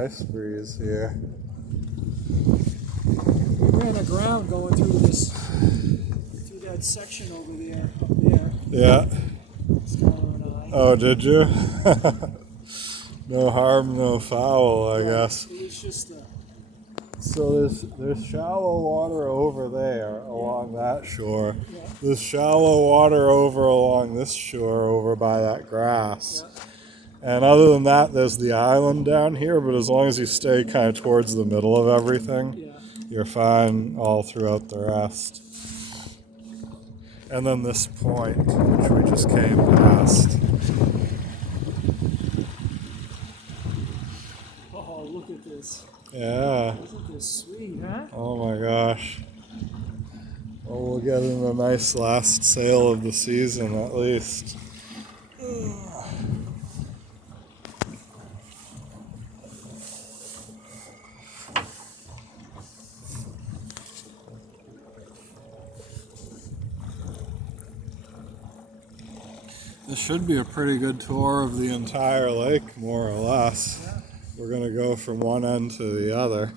nice breeze here. We ran aground going through that section over there, up there. Yeah. Skylar and I. Oh, did you? No harm, no foul, I guess. It was just So there's shallow water over there along that shore. Yeah. There's shallow water over along this shore over by that grass. Yeah. And other than that, there's the island down here, but as long as you stay kind of towards the middle of everything, you're fine all throughout the rest. And then this point, which we just came past. Oh, look at this. Yeah. Isn't this sweet, huh? Oh my gosh. Well, we'll get in a nice last sail of the season at least. This should be a pretty good tour of the entire lake, more or less. Yeah. We're going to go from one end to the other.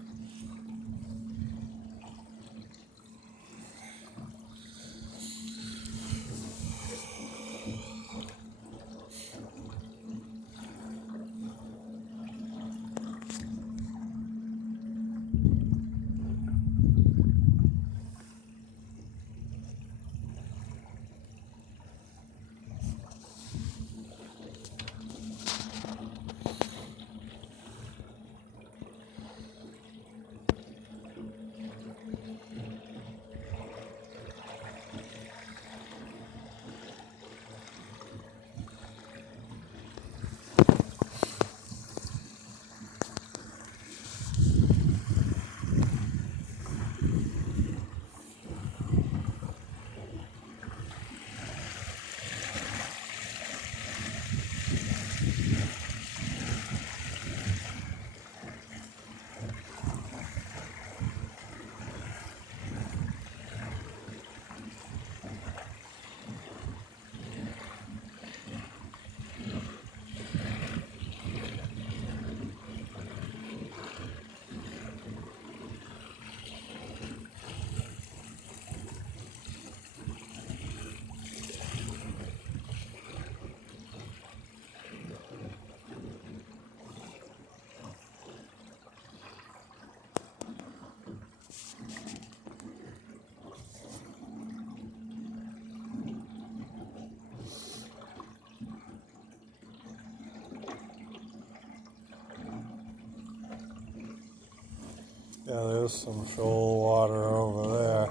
Yeah, there's some shoal water over there.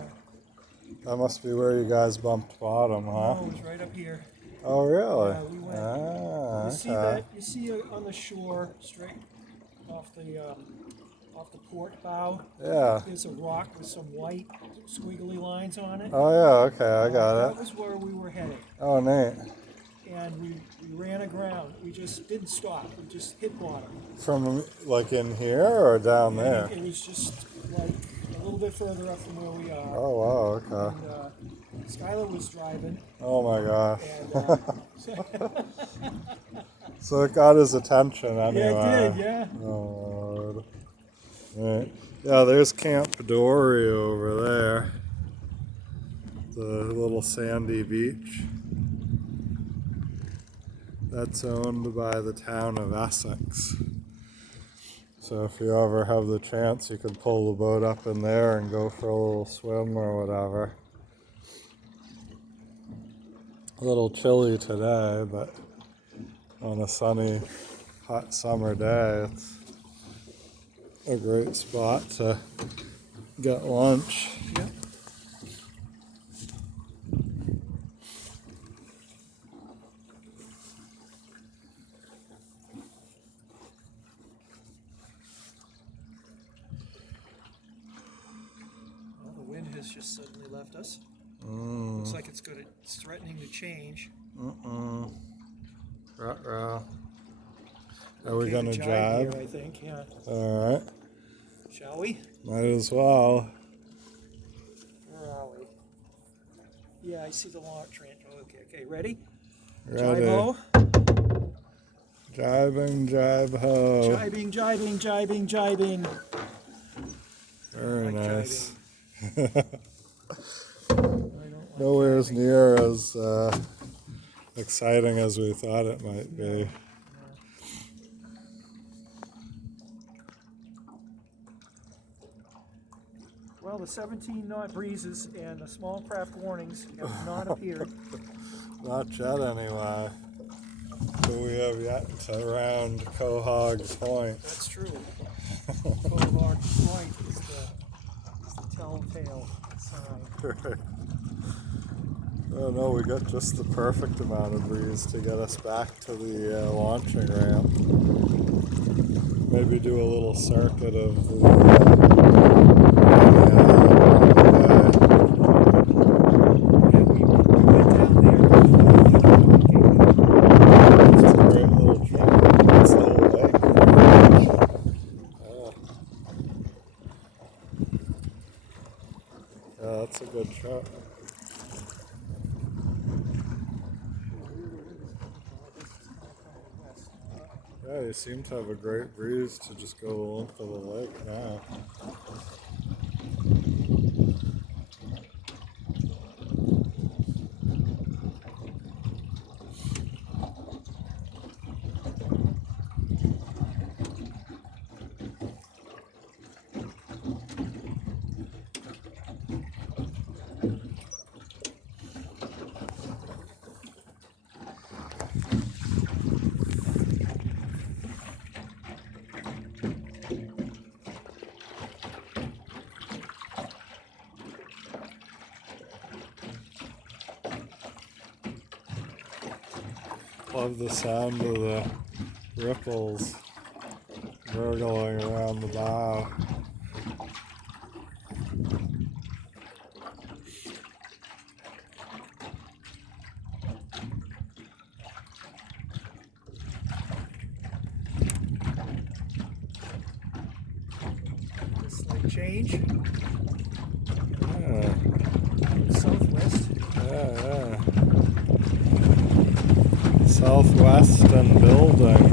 That must be where you guys bumped bottom, huh? Oh, it was right up here. Oh, really? Yeah, we went. Ah, You okay. see that? You see on the shore, straight off the port bow. Yeah. There's a rock with some white squiggly lines on it. Oh, yeah, okay, I got That it. was where we were heading, Oh, neat. and we ran aground. We just didn't stop. We just hit bottom. From, like, in here or down there? It was just like a little bit further up from where we are. Oh, wow, okay. And Skylar was driving. Oh, my gosh. And, So it got his attention anyway. yeah, it did. Yeah. Oh, Lord. Right. Yeah, there's Camp Dory over there. The little sandy beach. That's owned by the town of Essex. So if you ever have the chance, you could pull the boat up in there and go for a little swim or whatever. A little chilly today, but on a sunny, hot summer day, it's a great spot to get lunch. Yeah. Well, the wind has just suddenly left us. Looks like it's threatening to change. Ruh-roh. Are we Okay, gonna to jibe? here, I think. Yeah. All right. Shall we? Might as well. Where are we? Yeah, I see the launch ramp. Okay, ready? Ready. Jibo. Jibing, jibe ho. Jibing, jibing, jibing, jibing. Very like nice. I don't like Nowhere jibing. near as exciting as we thought it might be. Well, the 17 knot breezes and the small craft warnings have not appeared. Not yet, anyway. So we have yet to round Quahog's Point. That's true. Quahog Point is the telltale sign. Oh no, we got just the perfect amount of breeze to get us back to the launching ramp. Maybe do a little circuit of the It's a great little trip. It's the whole lake. Yeah, that's a good trip. Yeah, you seem to have a great breeze to just go the length of the lake now. Love the sound of the ripples gurgling around the bow. Slight change. Yeah, Southwest. yeah. Southwest and building.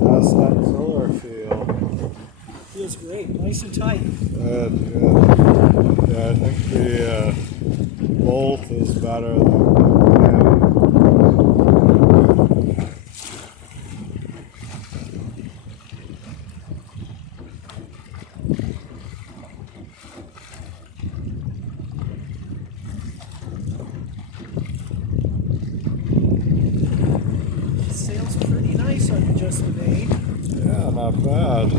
How's that solar feel? Feels great. Nice and tight. Good, good. Yeah, I think the Bolt is better than the Sails pretty nice on just the main. Yeah, not bad.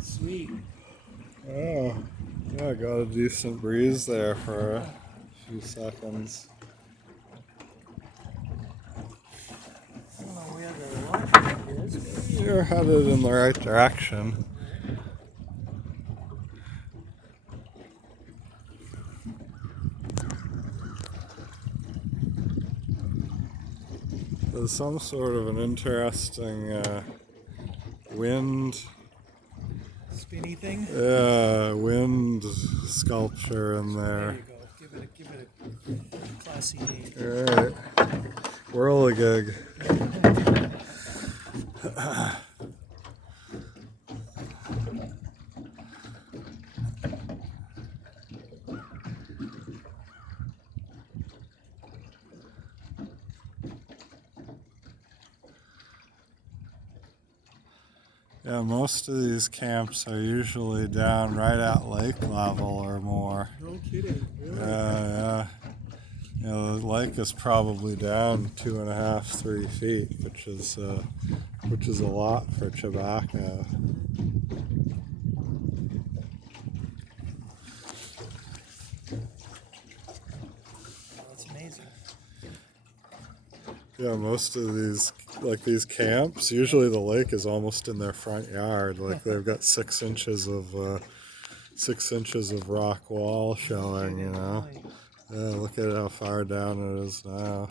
Sweet. Oh, yeah, got a decent breeze there for a few seconds. I don't know where the launch is. You're headed in the right direction. There's some sort of an interesting wind, Spinny thing. wind sculpture in There there. you go. Give it a classy name. Alright, whirligig. Yeah, most of these camps are usually down right at lake level or more. No kidding. Really? Yeah. You know, the lake is probably down 2.5, 3 feet, which is a lot for Chewbacca. That's amazing. Yeah, most of these camps, usually the lake is almost in their front yard. Like they've got 6 inches of rock wall showing. You know. Really? Yeah, look at how far down it is now.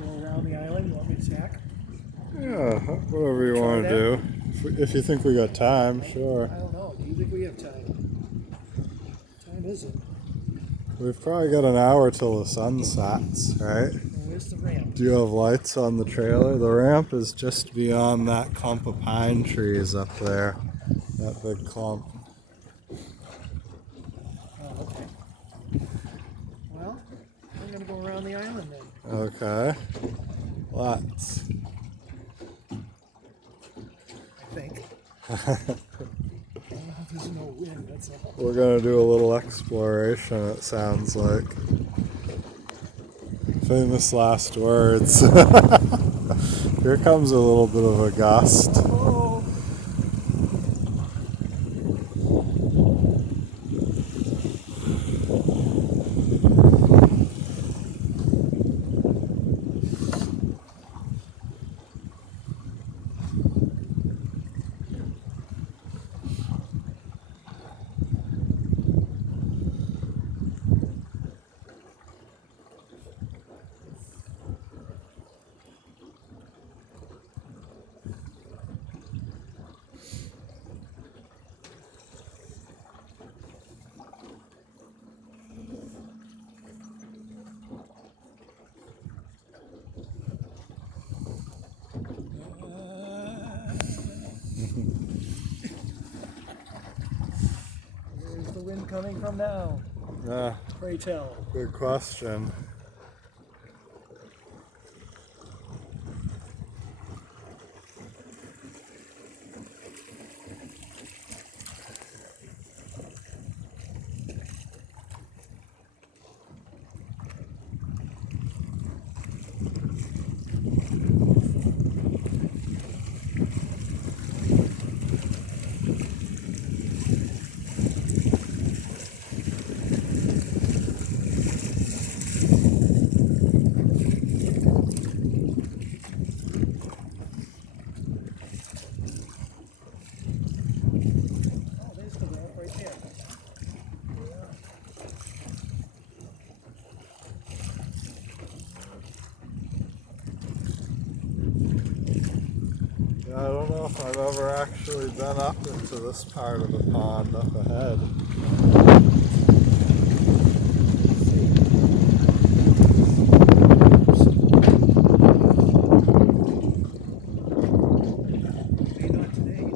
Go around the island. You want me to tack? Yeah, whatever you Try want to that? do. If you think we got time, sure. I don't know. Do you think we have time? What time is it? We've probably got an hour till the sun sets, right? And where's the ramp? Do you have lights on the trailer? The ramp is just beyond that clump of pine trees up there. That big clump. Oh, okay. Well, I'm gonna go around the island then. Okay. Let's. I think. There's no wind. That's all. We're gonna do a little exploration, it sounds like. Famous last words. Here comes a little bit of a gust. Oh. Where's the wind coming from now? Yeah, Pray tell. good question. Oh, there's the ramp right there. Yeah, I don't know if I've ever actually been up into this part of the pond up ahead. Maybe not today.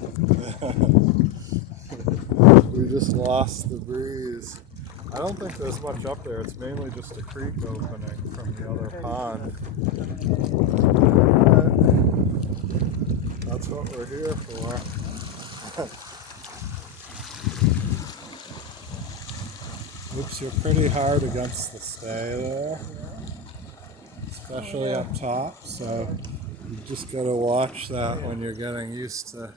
We just lost the breeze. I don't think there's much up there. It's mainly just a creek opening from the other pond. That's what we're here for. Oops, you're pretty hard against the stay there, especially up top, so you just gotta watch that when you're getting used to.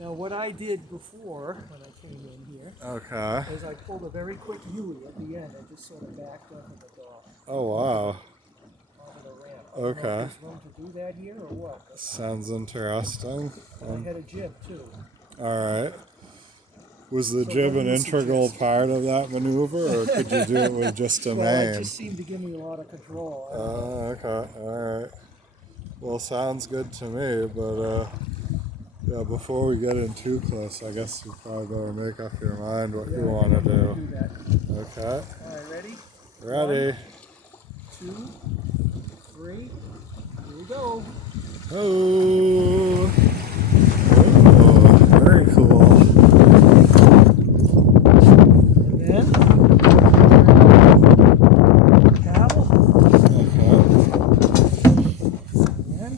Now what I did before, when I came in here, Okay. is I pulled a very quick U at the end. I just sort of backed onto the dock, Oh wow. onto the ramp. I don't know if Okay. there's room to do that here or what? Sounds interesting. I had a jib too. Alright. Was the So jib what an do you integral suggest? part of that maneuver, or could you do it with just a Well, it main? just seemed to give me a lot of control. Okay. Alright. Well, sounds good to me, but yeah, before we get in too close, I guess you probably better make up your mind what you want to do. Do that. Okay. All right, ready? Ready. 2, 3. Here we go. Oh. Very cool. And then paddle. Okay. And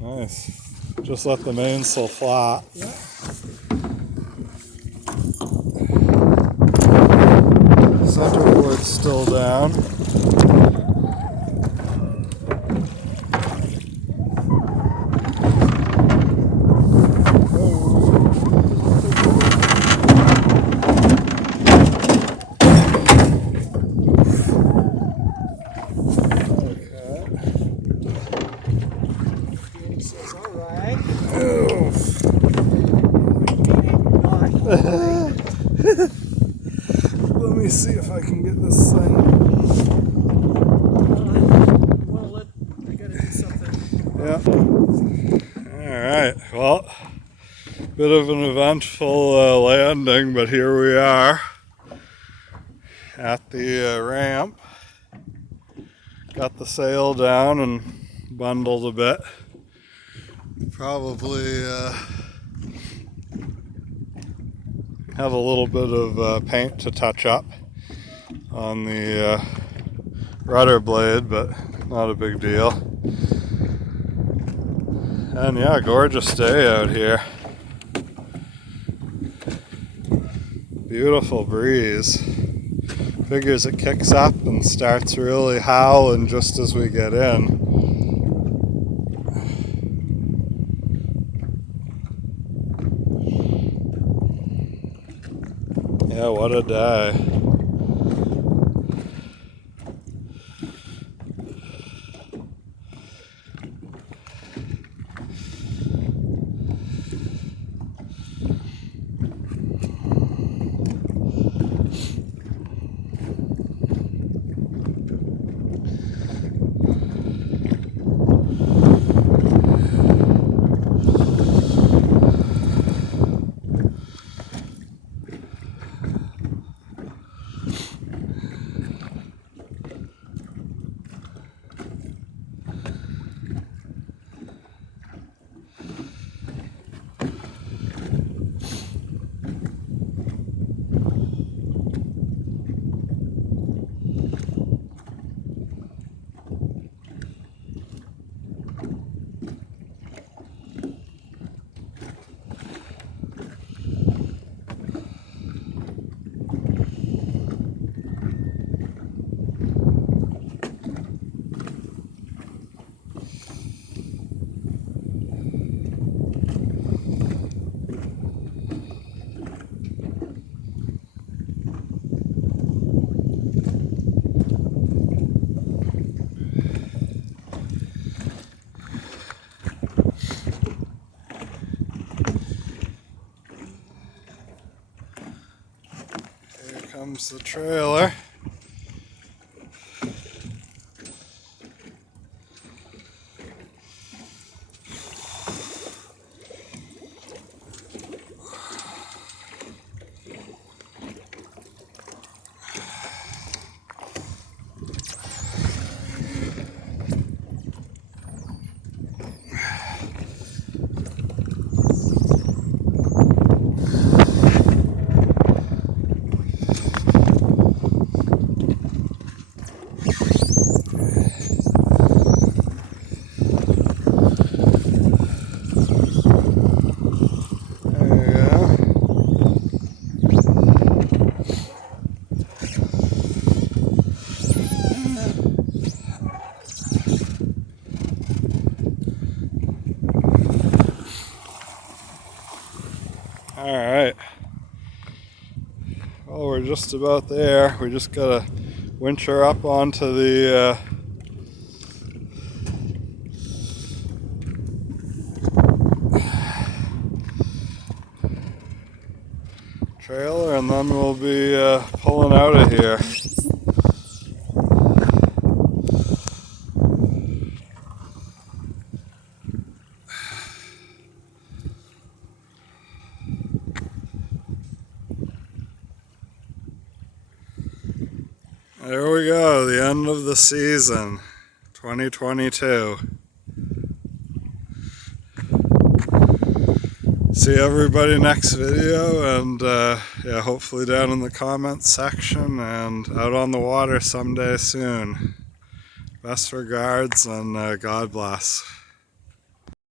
Nice. Just let the mainsail flat. yeah. Centerboard's still down. Danny says, all right. Let me see if I can get this thing. I gotta do something. Yeah. Alright, well, bit of an eventful landing, but here we are at the ramp. Got the sail down and bundled a bit. Probably have a little bit of paint to touch up on the rudder blade, but not a big deal. And yeah, gorgeous day out here. Beautiful breeze. Figures it kicks up and starts really howling just as we get in. Yeah, what a day. Here comes the trailer. Alright. Well, we're just about there. We just gotta winch her up onto the trailer, and then we'll be pulling out of here. There we go, the end of the season, 2022. See everybody next video, and yeah, hopefully down in the comments section and out on the water someday soon. Best regards, and God bless.